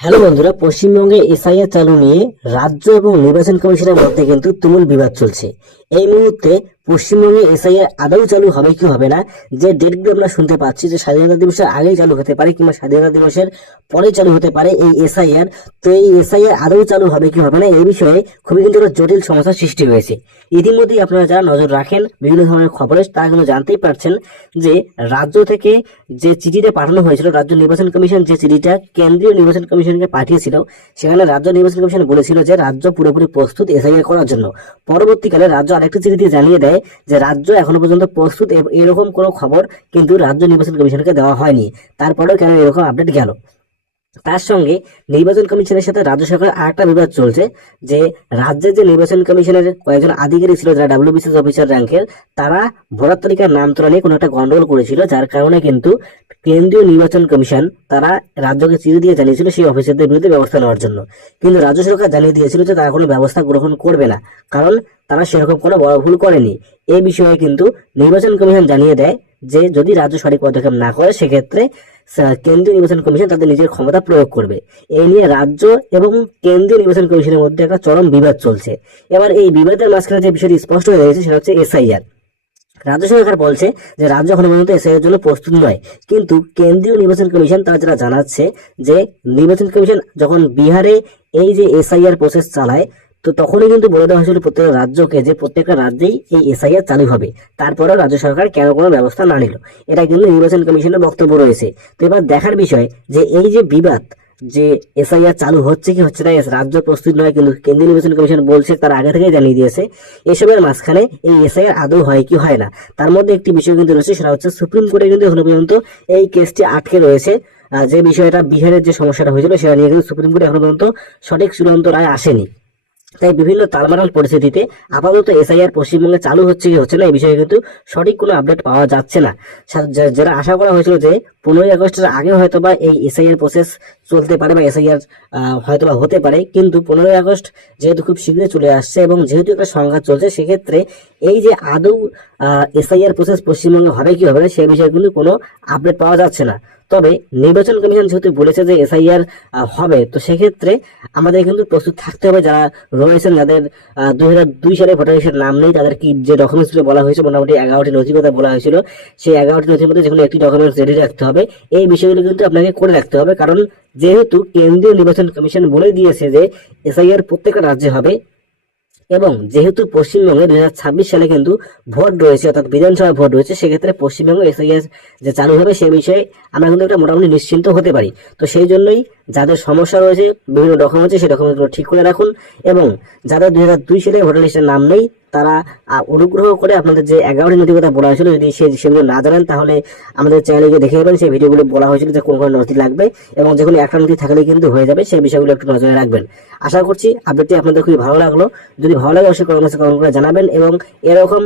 Hello বন্ধুরা, পশ্চিমবঙ্গে SIR চালু নিয়ে রাজ্য এবং নির্বাচন কমিশনের মধ্যে কিন্তু তুমুল বিবাদ চলছে। এই মুহূর্তে পশ্চিমবঙ্গে এসআইআর আদৌ চালু হবে কি হবে না, যে ডেটগুলো আমরা শুনতে পাচ্ছি যে স্বাধীনতা দিবসের আগেই চালু হতে পারে কিংবা স্বাধীনতা দিবসের পরে চালু হতে পারে এই এসআইআর। তো এই এসআইআর আদৌ চালু হবে কি হবে না এই বিষয়ে খুবই কিন্তু একটা জটিল সমস্যার সৃষ্টি হয়েছে। ইতিমধ্যেই আপনারা যারা নজর রাখেন বিভিন্ন ধরনের খবরে তারা কিন্তু জানতেই পারছেন যে রাজ্য থেকে যে চিঠিটা পাঠানো হয়েছিল, রাজ্য নির্বাচন কমিশন যে চিঠিটা কেন্দ্রীয় নির্বাচন কমিশনকে পাঠিয়েছিল, সেখানে রাজ্য নির্বাচন কমিশন বলেছিল যে রাজ্য পুরোপুরি প্রস্তুত এসআইআর করার জন্য। পরবর্তীকালে রাজ্য আরেকটি চিঠি দিয়ে জানিয়ে দেয় যে রাজ্য এখনো পর্যন্ত প্রস্তুত, এরকম কোনো খবর কিন্তু রাজ্য নির্বাচন কমিশনকে দেওয়া হয়নি। তারপরেও কেন এরকম আপডেট গেল? তার সঙ্গে নির্বাচন কমিশনের সাথে রাজ্য সরকারের আরেকটা বিবাদ চলছে যে রাজ্যের যে নির্বাচন কমিশনের কয়েকজন আধিকারিক ছিল যারা ডাব্লিউবিসিএস অফিসার র্যাঙ্কের, তারা ভোটার তালিকার নাম তোলা নিয়ে কোনো একটা গন্ডগোল করেছিল, যার কারণে কিন্তু কেন্দ্রীয় নির্বাচন কমিশন তারা রাজ্যকে চিঠি দিয়ে জানিয়েছিল সেই অফিসারদের বিরুদ্ধে ব্যবস্থা নেওয়ার জন্য। কিন্তু রাজ্য সরকার জানিয়ে দিয়েছিল যে তারা কোনো ব্যবস্থা গ্রহণ করবে না, কারণ তারা সেরকম কোনো বড় ভুল করেনি। এই বিষয়ে কিন্তু নির্বাচন কমিশন জানিয়ে দেয় যে যদি রাজ্য সঠিক পদক্ষেপ না করে সেক্ষেত্রে কেন্দ্রীয় নির্বাচন কমিশন তাদের নিজের ক্ষমতা প্রয়োগ করবে। এই নিয়ে রাজ্য এবং কেন্দ্রীয় নির্বাচন কমিশনের মধ্যে একটা চরম বিবাদ চলছে। এবার এই বিবাদের মাঝখানে যে বিষয়টি স্পষ্ট হয়ে গেছে সেটা হচ্ছে এসআইআর। রাজ্য সরকার বলছে যে রাজ্য এখনো পর্যন্ত এসআইআর জন্য প্রস্তুত নয়, কিন্তু কেন্দ্রীয় নির্বাচন কমিশন তারা যারা জানাচ্ছে যে নির্বাচন কমিশন যখন বিহারে এই যে এসআইআর প্রসেস চালায়, তো তখনই কিন্তু বলে দেওয়া হয়েছিল প্রত্যেকটা রাজ্যকে যে প্রত্যেকটা রাজ্যেই এই এসআইআর চালু হবে। তারপরেও রাজ্য সরকার কেন কোনো ব্যবস্থা না নিল, এটা কিন্তু নির্বাচন কমিশনের বক্তব্য রয়েছে। তো এবার দেখার বিষয় যে এই যে বিবাদ, যে এসআইআর চালু হচ্ছে কি হচ্ছে না, রাজ্য প্রস্তুত নয় কিন্তু কেন্দ্রীয় নির্বাচন কমিশন বলছে, তার আগে থেকে জানিয়ে দিয়েছে। এসবের মাঝখানে এই এসআইআর আদৌ হয় কি হয় না, তার মধ্যে একটি বিষয় কিন্তু রয়েছে, সেটা হচ্ছে সুপ্রিম কোর্টে কিন্তু এখনো পর্যন্ত এই কেসটি আটকে রয়েছে। যে বিষয়টা বিহারের যে সমস্যাটা হয়েছিল সেটা নিয়ে কিন্তু সুপ্রিম কোর্টে এখনো পর্যন্ত সঠিক চূড়ান্ত রায় আসেনি। তাই বিভিন্ন তালমাটাল পরিস্থিতিতে আপাতত এসআইআর পশ্চিমবঙ্গে চালু হচ্ছে কি হচ্ছে না এই বিষয়ে কিন্তু সঠিক কোনো আপডেট পাওয়া যাচ্ছে না। যারা আশা করা হয়েছিল যে 15ই আগস্টের আগে হয়তোবা এই এসআইআর প্রসেস চলতে পারে বা এসআইআর হয়তোবা হতে পারে, কিন্তু 15ই আগস্ট যেহেতু খুব শীঘ্রই চলে আসছে এবং যেহেতু একটা সংঘাত চলছে, সেক্ষেত্রে এই যে আদৌ এসআইআর প্রসেস পশ্চিমবঙ্গে হবে কি হবে না সেই বিষয়ে কিন্তু কোনো আপডেট পাওয়া যাচ্ছে না। তবে নির্বাচন কমিশন যেহেতু বলেছে যে এসআইআর হবে, তো সেক্ষেত্রে আমাদের কিন্তু প্রস্তুত থাকতে হবে। যারা রয়েছেন, যাদের 2002 সালে ভোটার লিস্টের নাম নেই, তাদের কি যে ডকুমেন্টস গুলো বলা হয়েছে, মোটামুটি 11টি নথির কথা বলা হয়েছিল, সেই 11টি নথির মধ্যে যেকোনো একটি ডকুমেন্টস রেডি রাখতে হবে। এই বিষয়গুলো কিন্তু আপনাকে করে রাখতে হবে, কারণ যেহেতু কেন্দ্রীয় নির্বাচন কমিশন বলে দিয়েছে যে এসআইআর প্রত্যেকটা রাজ্যে হবে, এবং যেহেতু পশ্চিমবঙ্গে 2026 সালে কিন্তু ভোট রয়েছে, অর্থাৎ বিধানসভা ভোট রয়েছে, সেক্ষেত্রে পশ্চিমবঙ্গে এসআইআর যে চালু হবে সে বিষয়ে আমরা কিন্তু একটা মোটামুটি নিশ্চিন্ত হতে পারি। তো সেই জন্যই যাদের সমস্যা রয়েছে, বিভিন্ন ডকুমেন্ট আছে, সেই ডকুমেন্টগুলো ঠিক করে রাখুন। এবং যাদের 2002 সালে ভোটার লিস্টের নাম নেই, তারা অনুগ্রহ করে আপনাদের যে 11টি নথির কথা বলা হয়েছিল, যদি সেগুলো না জানেন তাহলে আমাদের চ্যানেলে গিয়ে দেখে নেবেন। সেই ভিডিওগুলো বলা হয়েছিল যে কোন কোন নথি লাগবে, এবং যেকোনো একটা নথি থাকলে কিন্তু হয়ে যাবে। সেই বিষয়গুলো একটু নজরে রাখবেন। আশা করছি আপডেটটি আপনাদের খুবই ভালো লাগলো। যদি ভালো লাগে অবশ্যই কমেন্ট করে জানাবেন, এবং এরকম